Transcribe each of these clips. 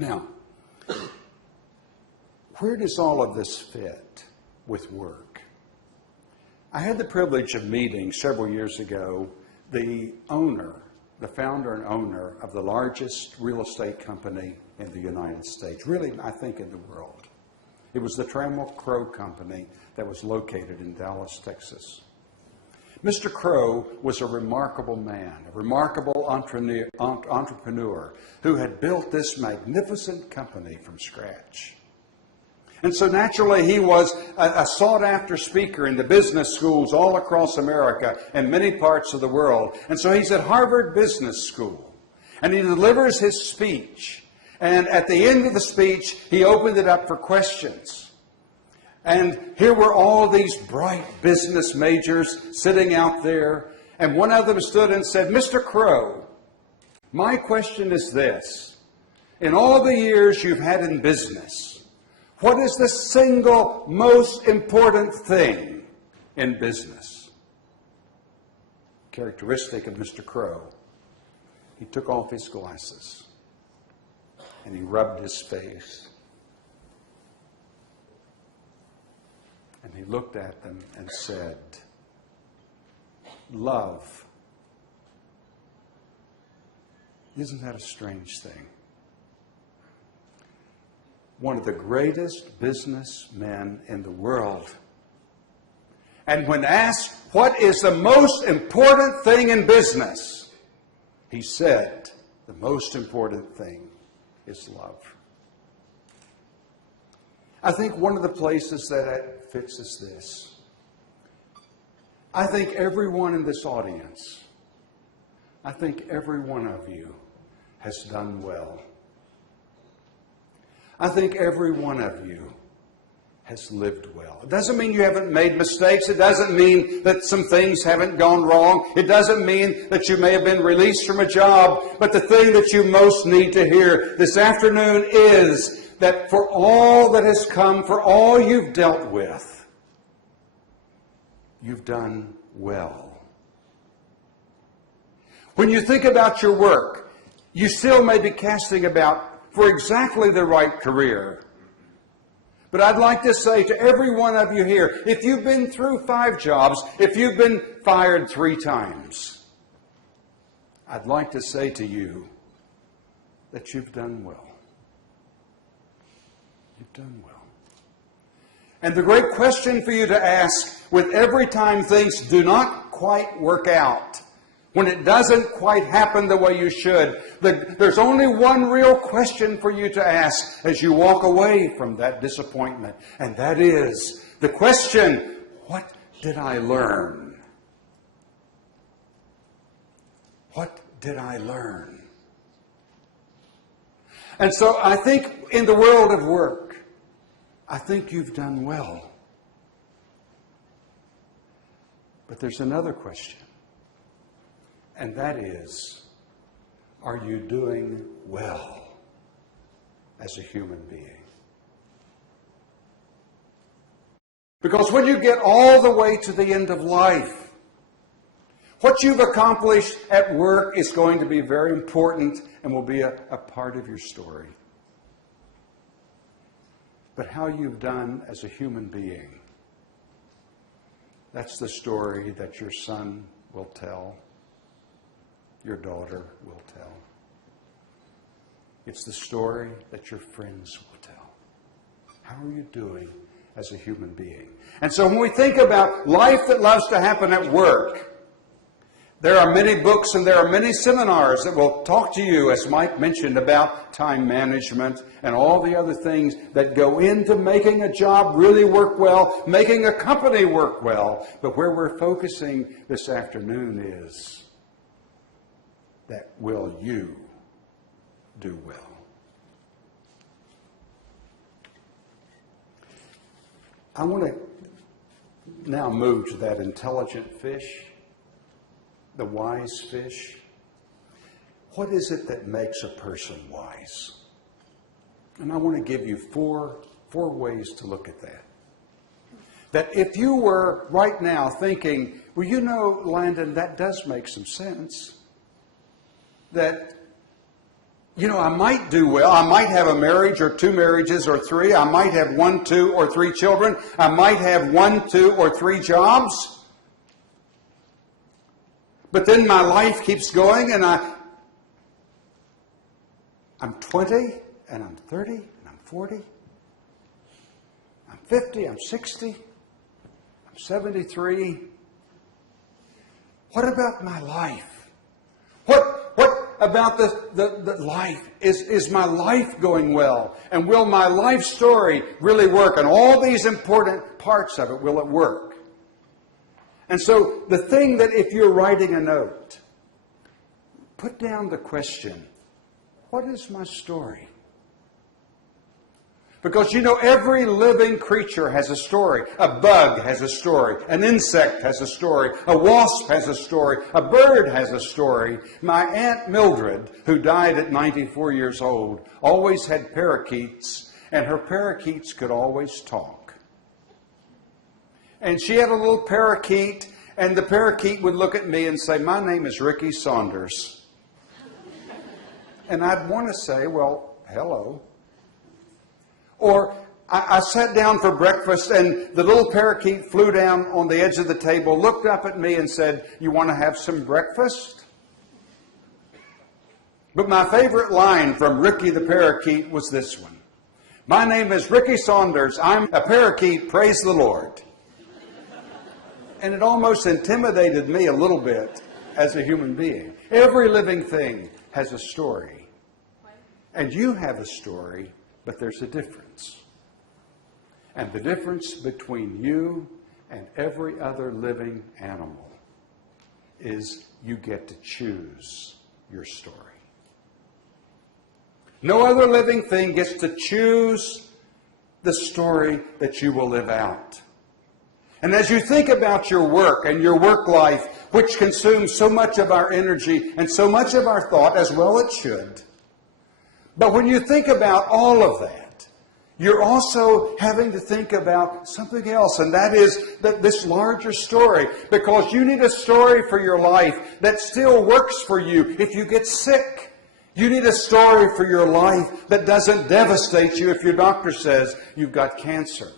Now, where does all of this fit with work? I had the privilege of meeting several years ago the founder and owner of the largest real estate company in the United States, really, I think, in the world. It was the Trammell Crow Company that was located in Dallas, Texas. Mr. Crow was a remarkable man, a remarkable entrepreneur who had built this magnificent company from scratch. And so naturally, he was a sought-after speaker in the business schools all across America and many parts of the world. And so he's at Harvard Business School, and he delivers his speech. And at the end of the speech, he opened it up for questions. And here were all these bright business majors sitting out there. And one of them stood and said, "Mr. Crow, my question is this. In all the years you've had in business, what is the single most important thing in business?" Characteristic of Mr. Crow, he took off his glasses and he rubbed his face. And he looked at them and said, "Love." Isn't that a strange thing? One of the greatest businessmen in the world. And when asked, what is the most important thing in business? He said, the most important thing is love. I think one of the places that fits is this. I think everyone in this audience, I think every one of you has done well. I think every one of you has lived well. It doesn't mean you haven't made mistakes. It doesn't mean that some things haven't gone wrong. It doesn't mean that you may have been released from a job. But the thing that you most need to hear this afternoon is that for all that has come, for all you've dealt with, you've done well. When you think about your work, you still may be casting about for exactly the right career. But I'd like to say to every one of you here, if you've been through 5 jobs, if you've been fired 3 times, I'd like to say to you that you've done well. You've done well. And the great question for you to ask with every time things do not quite work out, when it doesn't quite happen the way you should, there's only one real question for you to ask as you walk away from that disappointment. And that is the question, what did I learn? What did I learn? And so I think in the world of work, I think you've done well. But there's another question. And that is, are you doing well as a human being? Because when you get all the way to the end of life, what you've accomplished at work is going to be very important and will be a part of your story. But how you've done as a human being, that's the story that your son will tell. Your daughter will tell. It's the story that your friends will tell. How are you doing as a human being? And so when we think about life that loves to happen at work, there are many books and there are many seminars that will talk to you, as Mike mentioned, about time management and all the other things that go into making a job really work well, making a company work well. But where we're focusing this afternoon is that will you do well? I want to now move to that intelligent fish, the wise fish. What is it that makes a person wise? And I want to give you four ways to look at that. That if you were right now thinking, well, you know, Landon, that does make some sense. That I might do well. I might have a marriage or 2 marriages or 3. I might have 1, 2, or 3 children. I might have 1, 2, or 3 jobs. But then my life keeps going, and I'm 20, and I'm 30, and I'm 40. I'm 50, I'm 60, I'm 73. What about my life? What about the life? Is my life going well? And will my life story really work? And all these important parts of it, will it work? And so the thing that if you're writing a note, put down the question, what is my story? Because every living creature has a story. A bug has a story. An insect has a story. A wasp has a story. A bird has a story. My Aunt Mildred, who died at 94 years old, always had parakeets, and her parakeets could always talk. And she had a little parakeet, and the parakeet would look at me and say, "My name is Ricky Saunders." And I'd want to say, "Well, hello." Or I sat down for breakfast, and the little parakeet flew down on the edge of the table, looked up at me and said, "You want to have some breakfast?" But my favorite line from Ricky the parakeet was this one. "My name is Ricky Saunders. I'm a parakeet. Praise the Lord." And it almost intimidated me a little bit as a human being. Every living thing has a story. And you have a story, but there's a difference. And the difference between you and every other living animal is you get to choose your story. No other living thing gets to choose the story that you will live out. And as you think about your work and your work life, which consumes so much of our energy and so much of our thought, as well it should, but when you think about all of that, you're also having to think about something else, and that is this larger story, because you need a story for your life that still works for you if you get sick. You need a story for your life that doesn't devastate you if your doctor says you've got cancer.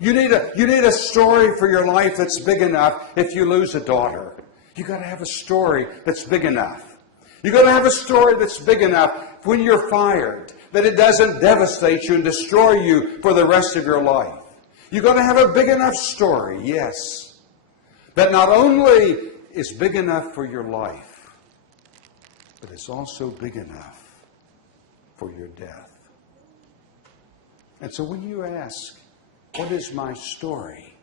You need a story for your life that's big enough if you lose a daughter. You've got to have a story that's big enough. You've got to have a story that's big enough when you're fired, that it doesn't devastate you and destroy you for the rest of your life. You've got to have a big enough story, yes, that not only is big enough for your life, but it's also big enough for your death. And so when you ask, what is my story?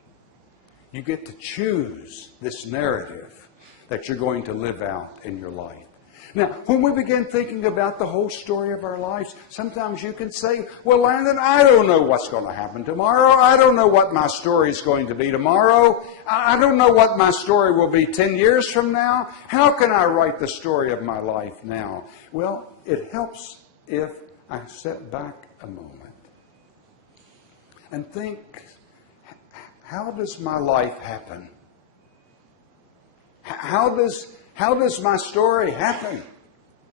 You get to choose this narrative that you're going to live out in your life. Now, when we begin thinking about the whole story of our lives, sometimes you can say, "Well, Landon, I don't know what's going to happen tomorrow. I don't know what my story is going to be tomorrow. I don't know what my story will be 10 years from now. How can I write the story of my life now?" Well, it helps if I step back a moment and think, how does my life happen? How does my story happen?